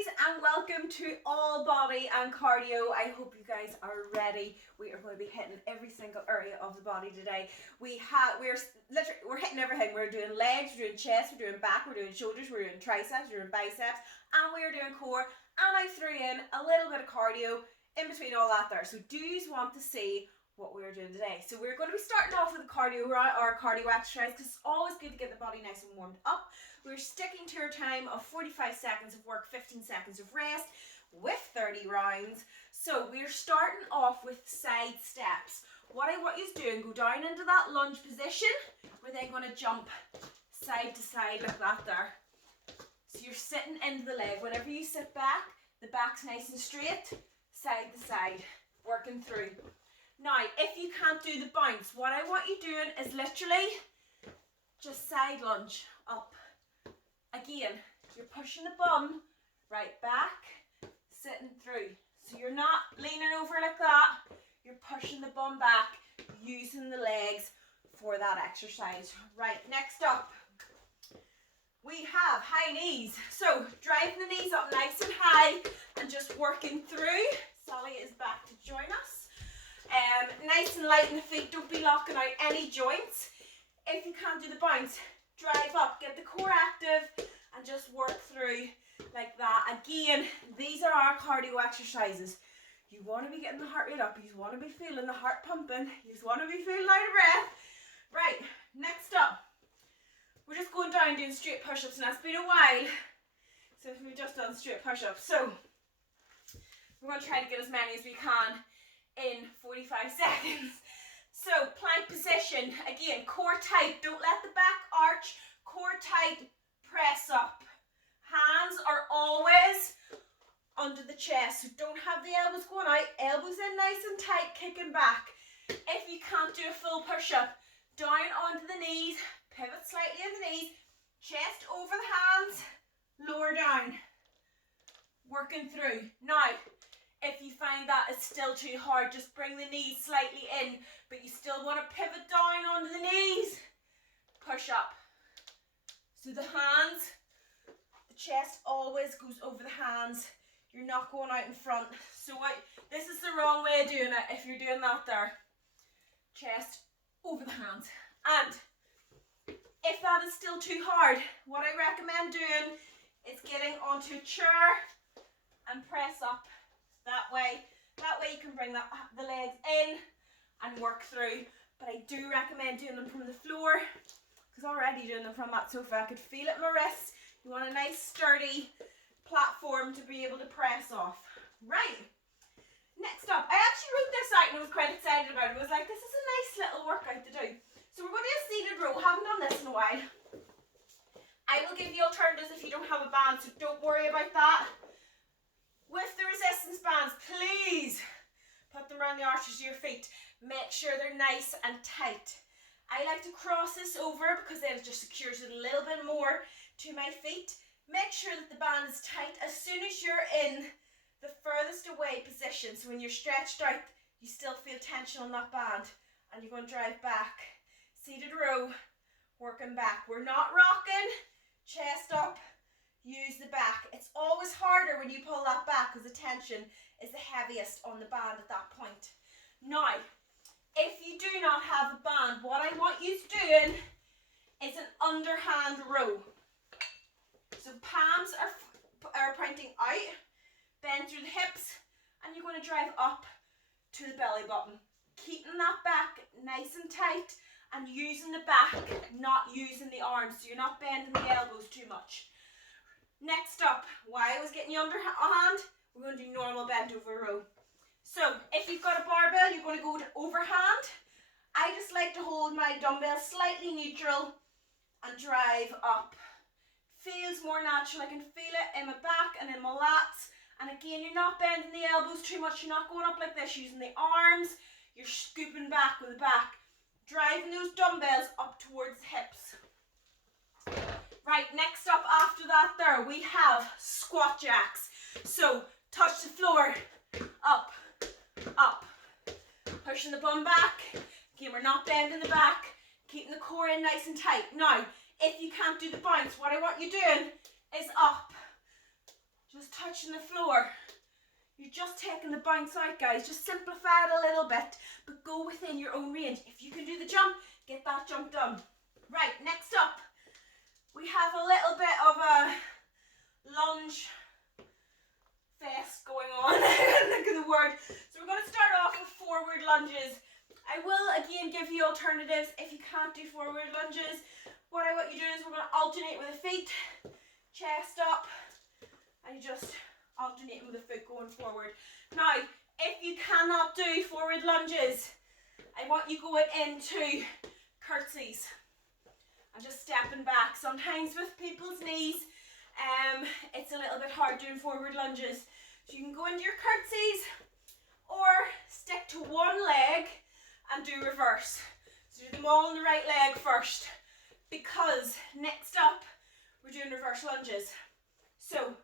guys, and welcome to All Body and Cardio. I hope you guys are ready. We are going to be hitting every single area of the body today. We're hitting everything. We're doing legs, we're doing chest, we're doing back, we're doing shoulders, we're doing triceps, we're doing biceps, and we're doing core. And I threw in a little bit of cardio in between all that there. So do you want to see what we're doing today? So we're going to be starting off with a cardio exercise because it's always good to get the body nice and warmed up. We're sticking to our time of 45 seconds of work, 15 seconds of rest with 30 rounds. So we're starting off with side steps. What I want you to do is go down into that lunge position. We're then going to jump side to side like that there. So you're sitting into the leg. Whenever you sit back, the back's nice and straight, side to side, working through. Now, if you can't do the bounce, what I want you doing is literally just side lunge up. Again, you're pushing the bum right back, sitting through. So you're not leaning over like that, you're pushing the bum back, using the legs for that exercise. Right, next up, we have high knees. So driving the knees up nice and high and just working through. Sally is back to join us. Nice and light in the feet, don't be locking out any joints. If you can't do the bounce, drive up, get the core active and just work through like that. Again, these are our cardio exercises. You want to be getting the heart rate up, you want to be feeling the heart pumping, you want to be feeling out of breath. Right, next up, we're just going down doing straight push-ups, and that's been a while since we've just done straight push-ups. So we're going to try to get as many as we can in 45 seconds. So plank position, again, core tight, don't let the back arch, core tight, press up. Hands are always under the chest, so don't have the elbows going out, elbows in nice and tight, kicking back. If you can't do a full push-up, down onto the knees, pivot slightly in the knees, chest over the hands, lower down, working through. Now, if you find that it's still too hard, just bring the knees slightly in, but you still want to pivot down onto the knees. Push up. So the hands, the chest always goes over the hands. You're not going out in front. So this is the wrong way of doing it if you're doing that there. Chest over the hands. And if that is still too hard, what I recommend doing is getting onto a chair and press up. That way you can bring the legs in and work through. But I do recommend doing them from the floor, because already doing them from that sofa, I could feel it in my wrists. You want a nice sturdy platform to be able to press off. Right, next up, I actually wrote this out and I was quite excited about it. I was like, this is a nice little workout to do. So we're going to do a seated row. Haven't done this in a while. I will give you alternatives if you don't have a band, so don't worry about that. With the resistance bands, please put them around the arches of your feet. Make sure they're nice and tight. I like to cross this over because then it just secures it a little bit more to my feet. Make sure that the band is tight as soon as you're in the furthest away position. So when you're stretched out, you still feel tension on that band, and you're going to drive back. Seated row, working back. We're not rocking, chest up. Use the back. It's always harder when you pull that back because the tension is the heaviest on the band at that point. Now, if you do not have a band, what I want you to do is an underhand row. So palms are pointing out, bend through the hips, and you're going to drive up to the belly button. Keeping that back nice and tight and using the back, not using the arms, so you're not bending the elbows too much. Next up, while I was getting you underhand, we're going to do normal bent over row. So if you've got a barbell, you're going to go to overhand. I just like to hold my dumbbell slightly neutral and drive up. Feels more natural. I can feel it in my back and in my lats. And again, you're not bending the elbows too much. You're not going up like this using the arms. You're scooping back with the back. Driving those dumbbells up towards the hips. Right, next up after that there, we have squat jacks. So, touch the floor, up, up. Pushing the bum back. Again, we're not bending the back. Keeping the core in nice and tight. Now, if you can't do the bounce, what I want you doing is up. Just touching the floor. You're just taking the bounce out, guys. Just simplify it a little bit, but go within your own range. If you can do the jump, get that jump done. Right, next up, we have a little bit of a lunge fest going on. Look at the word. So we're going to start off with forward lunges. I will again give you alternatives if you can't do forward lunges. What I want you to do is we're going to alternate with the feet, chest up, and you just alternating with the foot going forward. Now, if you cannot do forward lunges, I want you going into curtsies and just stepping back. Sometimes with people's knees, it's a little bit hard doing forward lunges. So you can go into your curtsies or stick to one leg and do reverse. So do them all on the right leg first, because next up we're doing reverse lunges. So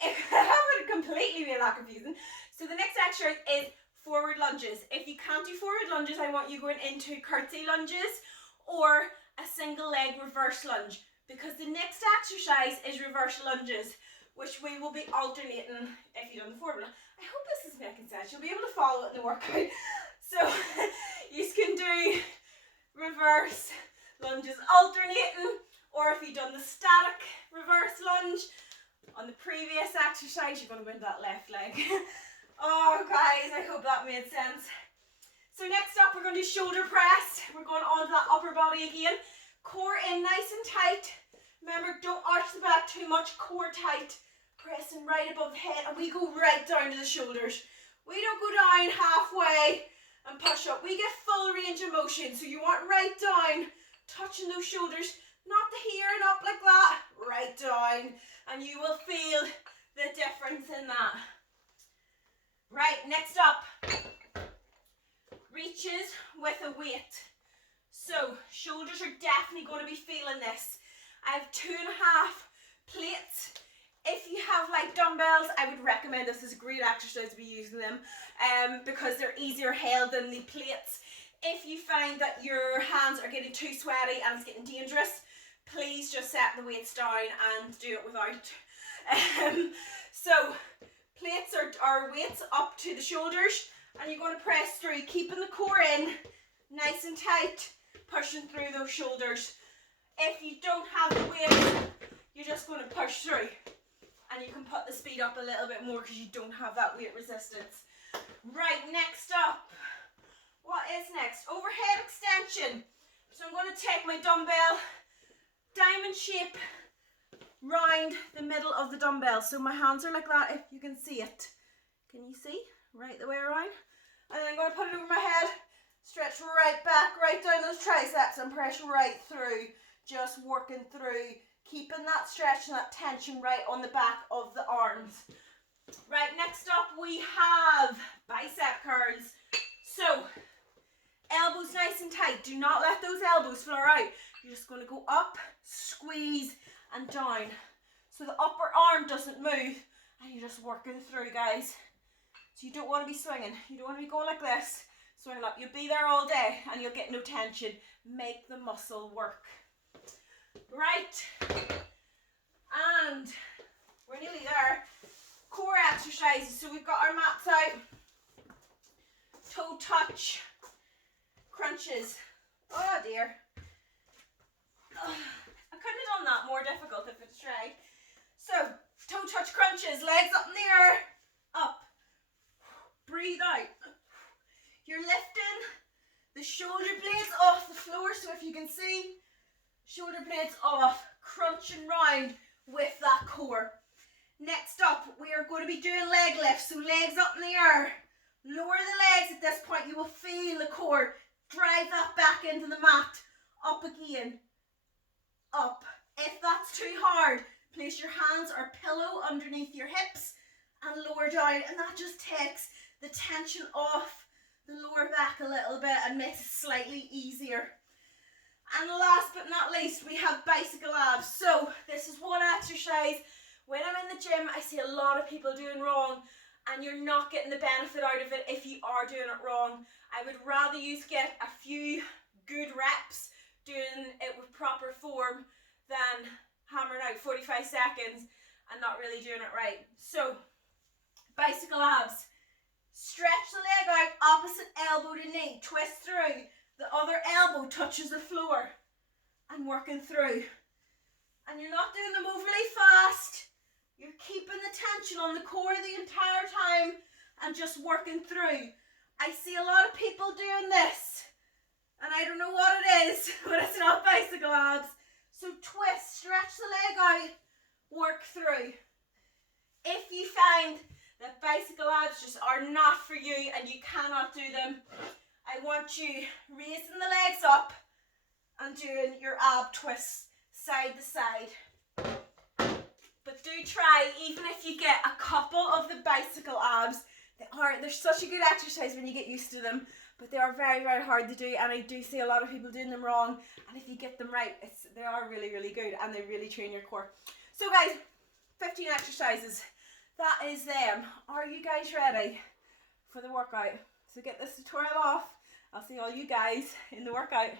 that would completely be that confusing. So the next exercise is forward lunges. If you can't do forward lunges, I want you going into curtsy lunges or a single leg reverse lunge, because the next exercise is reverse lunges, which we will be alternating if you've done the forward. I hope this is making sense. You'll be able to follow it in the workout. So you can do reverse lunges alternating, or if you've done the static reverse lunge on the previous exercise, you're going to go into that left leg. Oh guys, I hope that made sense. So next up, we're going to do shoulder press. We're going on to that upper body again. Core in nice and tight. Remember, don't arch the back too much, core tight. Pressing right above the head, and we go right down to the shoulders. We don't go down halfway and push up. We get full range of motion. So you want right down, touching those shoulders, not the here and up like that, right down. And you will feel the difference in that. Right, next up, reaches with a weight. So shoulders are definitely going to be feeling this. I have 2.5 plates. If you have like dumbbells, I would recommend this is a great exercise to be using them, because they're easier held than the plates. If you find that your hands are getting too sweaty and it's getting dangerous, please just set the weights down and do it without. So plates are weights up to the shoulders, and you're going to press through, keeping the core in nice and tight, pushing through those shoulders. If you don't have the weight, you're just going to push through, and you can put the speed up a little bit more because you don't have that weight resistance. Right, next up, what is next? Overhead extension. So I'm going to take my dumbbell, diamond shape round the middle of the dumbbell. So my hands are like that, if you can see it. Can you see? Right the way around. And then I'm going to put it over my head, stretch right back, right down those triceps, and press right through. Just working through, keeping that stretch and that tension right on the back of the arms. Right, next up we have bicep curls. So, elbows nice and tight. Do not let those elbows flare out. You're just going to go up, squeeze, and down. So the upper arm doesn't move, and you're just working through, guys. So you don't want to be swinging. You don't want to be going like this, swinging up. You'll be there all day, and you'll get no tension. Make the muscle work. Right. And we're nearly there. Core exercises. So we've got our mats out. Toe touch. Crunches. Oh dear. I couldn't have done that more difficult if it's tried. So, toe touch crunches. Legs up in the air. Up. Breathe out. You're lifting the shoulder blades off the floor. So if you can see, shoulder blades off. Crunching round with that core. Next up, we are going to be doing leg lifts. So legs up in the air. Lower the legs at this point. You will feel the core. Drive that back into the mat. Up again. Up. If that's too hard, place your hands or pillow underneath your hips and lower down. And that just takes the tension off the lower back a little bit and makes it slightly easier. And last but not least, we have bicycle abs. So this is one exercise when I'm in the gym I see a lot of people doing wrong, and you're not getting the benefit out of it if you are doing it wrong. I would rather you get a few good reps doing it with proper form than hammering out 45 seconds and not really doing it right. So, bicycle abs. Stretch the leg out, opposite elbow to knee, twist through. The other elbow touches the floor and working through. And you're not doing them overly fast. You're keeping the tension on the core the entire time and just working through. I see a lot of people doing this and I don't know what it is, but it's not bicycle abs. So twist, stretch the leg out, work through. If you find that bicycle abs just are not for you and you cannot do them, I want you raising the legs up and doing your ab twists side to side. But do try, even if you get a couple of the bicycle abs, they're such a good exercise when you get used to them, but they are very, very hard to do, and I do see a lot of people doing them wrong, and if you get them right, they are really, really good, and they really train your core. So guys, 15 exercises. That is them. Are you guys ready for the workout? So get this tutorial off. I'll see all you guys in the workout.